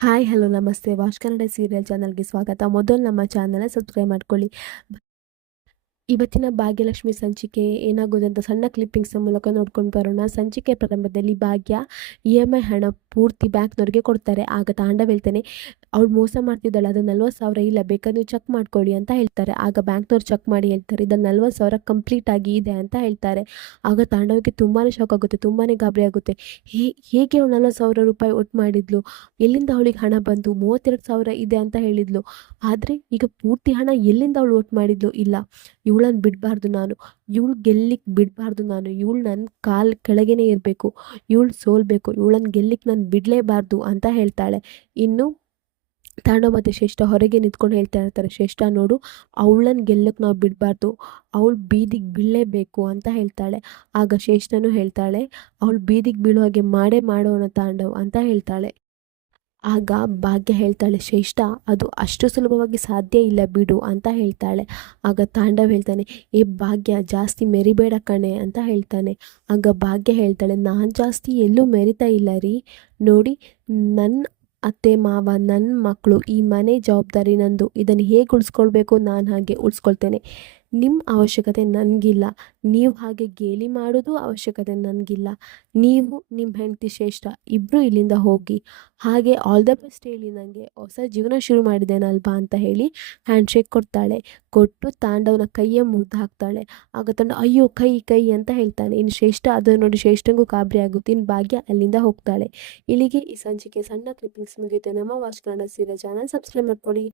Hi hello ನಮಸ್ತೆ watch Kannada serial ಚಾನಲ್ಗೆ ಸ್ವಾಗತ. ಮೊದಲು ನಮ್ಮ ಚಾನಲ್ನ ಸಬ್ಸ್ಕ್ರೈಬ್ ಮಾಡ್ಕೊಳ್ಳಿ. ಇವತ್ತಿನ ಭಾಗ್ಯಲಕ್ಷ್ಮಿ ಸಂಚಿಕೆ ಏನಾಗೋದು ಅಂತ ಸಣ್ಣ ಕ್ಲಿಪ್ಪಿಂಗ್ಸ್ನ ಮೂಲಕ ನೋಡ್ಕೊಂಡು ಬರೋಣ. ಸಂಚಿಕೆ ಪ್ರಾರಂಭದಲ್ಲಿ ಭಾಗ್ಯ EMI ಹಣ ಪೂರ್ತಿ ಬ್ಯಾಂಕ್ನವ್ರಿಗೆ ಕೊಡ್ತಾರೆ. ಆಗ ತಾಂಡವ್ ಹೇಳ್ತಾನೆ, ಅವಳು ಮೋಸ ಮಾಡ್ತಿದ್ದಾಳೆ, ಅದು 40,000 ಇಲ್ಲ, ಬೇಕಾದ್ರೆ ನೀವು ಚೆಕ್ ಮಾಡ್ಕೊಳ್ಳಿ ಅಂತ ಹೇಳ್ತಾರೆ. ಆಗ ಬ್ಯಾಂಕ್ನವ್ರು ಚೆಕ್ ಮಾಡಿ ಹೇಳ್ತಾರೆ, ಇದು 40,000 ಕಂಪ್ಲೀಟ್ ಆಗಿ ಇದೆ ಅಂತ ಹೇಳ್ತಾರೆ. ಆಗ ತಾಂಡವ್ಗೆ ತುಂಬಾ ಶಾಕ್ ಆಗುತ್ತೆ, ತುಂಬಾ ಗಾಬರಿ ಆಗುತ್ತೆ. ಹೇಗೆ ಅವಳು 40,000 ರೂಪಾಯಿ ಒಟ್ಟು ಮಾಡಿದ್ಲು, ಎಲ್ಲಿಂದ ಅವಳಿಗೆ ಹಣ ಬಂತು, 32,000 ಇದೆ ಅಂತ ಹೇಳಿದ್ಲು. ಆದರೆ ಈಗ ಪೂರ್ತಿ ಹಣ ಎಲ್ಲಿಂದ ಅವಳು ಒಟ್ಟು ಮಾಡಿದ್ಲು? ಇಲ್ಲ, ಇವಳನ್ನು ಬಿಡಬಾರ್ದು ನಾನು, ಇವಳು ಗೆಲ್ಲಿಕ್ಕೆ ಬಿಡಬಾರ್ದು ನಾನು, ಇವಳು ನನ್ನ ಕಾಲು ಕೆಳಗೇನೆ ಇರಬೇಕು, ಇವಳು ಸೋಲ್ಬೇಕು, ಇವಳನ್ನು ಗೆಲ್ಲಿಕ್ಕೆ ನಾನು ಬಿಡಲೇಬಾರ್ದು ಅಂತ ಹೇಳ್ತಾಳೆ. ಇನ್ನು ತಾಂಡವ್ ಮತ್ತು ಶ್ರೇಷ್ಠ ಹೊರಗೆ ನಿಂತ್ಕೊಂಡು ಹೇಳ್ತಾ ಇರ್ತಾರೆ, ಶ್ರೇಷ್ಠ ನೋಡು, ಅವಳನ್ನು ಗೆಲ್ಲಕ್ಕೆ ನಾವು ಬಿಡಬಾರ್ದು, ಅವಳು ಬೀದಿಗೆ ಬೀಳಲೇಬೇಕು ಅಂತ ಹೇಳ್ತಾಳೆ. ಆಗ ಶ್ರೇಷ್ಠನೂ ಹೇಳ್ತಾಳೆ, ಅವಳು ಬೀದಿಗೆ ಬೀಳೋ ಹಾಗೆ ಮಾಡೇ ಮಾಡೋಣ ತಾಂಡವ್ ಅಂತ ಹೇಳ್ತಾಳೆ. ಆಗ ಭಾಗ್ಯ ಹೇಳ್ತಾಳೆ, ಶ್ರೇಷ್ಠ ಅದು ಅಷ್ಟು ಸುಲಭವಾಗಿ ಸಾಧ್ಯ ಇಲ್ಲ ಬಿಡು ಅಂತ ಹೇಳ್ತಾಳೆ. ಆಗ ತಾಂಡವ್ ಹೇಳ್ತಾನೆ, ಏ ಭಾಗ್ಯ ಜಾಸ್ತಿ ಮೆರಿಬೇಡ ಕಣೆ ಅಂತ ಹೇಳ್ತಾನೆ. ಆಗ ಭಾಗ್ಯ ಹೇಳ್ತಾಳೆ, ನಾನು ಜಾಸ್ತಿ ಎಲ್ಲೂ ಮೆರಿತಾ ಇಲ್ಲ ರೀ, ನೋಡಿ ನನ್ನ ಅತ್ತೆ ಮಾವ, ನನ್ನ ಮಕ್ಕಳು, ಈ ಮನೆ ಜವಾಬ್ದಾರಿ ನಂದು, ಇದನ್ನು ಹೇಗೆ ಉಳಿಸ್ಕೊಳ್ಬೇಕು ನಾನು ಹಾಗೆ ಉಳಿಸ್ಕೊಳ್ತೇನೆ, ನಿಮ್ಮ ಅವಶ್ಯಕತೆ ನನಗಿಲ್ಲ, ನೀವು ಹಾಗೆ ಗೇಲಿ ಮಾಡೋದು ಅವಶ್ಯಕತೆ ನನಗಿಲ್ಲ, ನೀವು ನಿಮ್ಮ ಹೆಂಡತಿ ಶ್ರೇಷ್ಠ ಇಬ್ಬರು ಇಲ್ಲಿಂದ ಹೋಗಿ, ಹಾಗೆ ಆಲ್ ದ ಬೆಸ್ಟ್ ಹೇಳಿ, ನನಗೆ ಹೊಸ ಜೀವನ ಶುರು ಮಾಡಿದ್ದೇನಲ್ವಾ ಅಂತ ಹೇಳಿ ಹ್ಯಾಂಡ್ ಶೇಕ್ ಕೊಡ್ತಾಳೆ. ಕೊಟ್ಟು ತಾಂಡವನ ಕೈಯ ಮುದ್ದು ಹಾಕ್ತಾಳೆ. ಆಗ ಅಯ್ಯೋ ಕೈ ಕೈ ಅಂತ ಹೇಳ್ತಾನೆ. ಇನ್ನು ಶ್ರೇಷ್ಠ ಅದನ್ನು ನೋಡಿ ಶ್ರೇಷ್ಠಂಗೂ ಗಾಬರಿ ಆಗುತ್ತೆ. ಇನ್ನು ಭಾಗ್ಯ ಅಲ್ಲಿಂದ ಹೋಗ್ತಾಳೆ. ಇಲ್ಲಿಗೆ ಈ ಸಂಚಿಕೆ ಸಣ್ಣ ಕ್ಲಿಪ್ಪಿಂಗ್ಸ್ ಮುಗಿಯುತ್ತೆ. ನಮ್ಮ watch Kannada serial channel subscribe ಮಾಡ್ಕೊಳ್ಳಿ.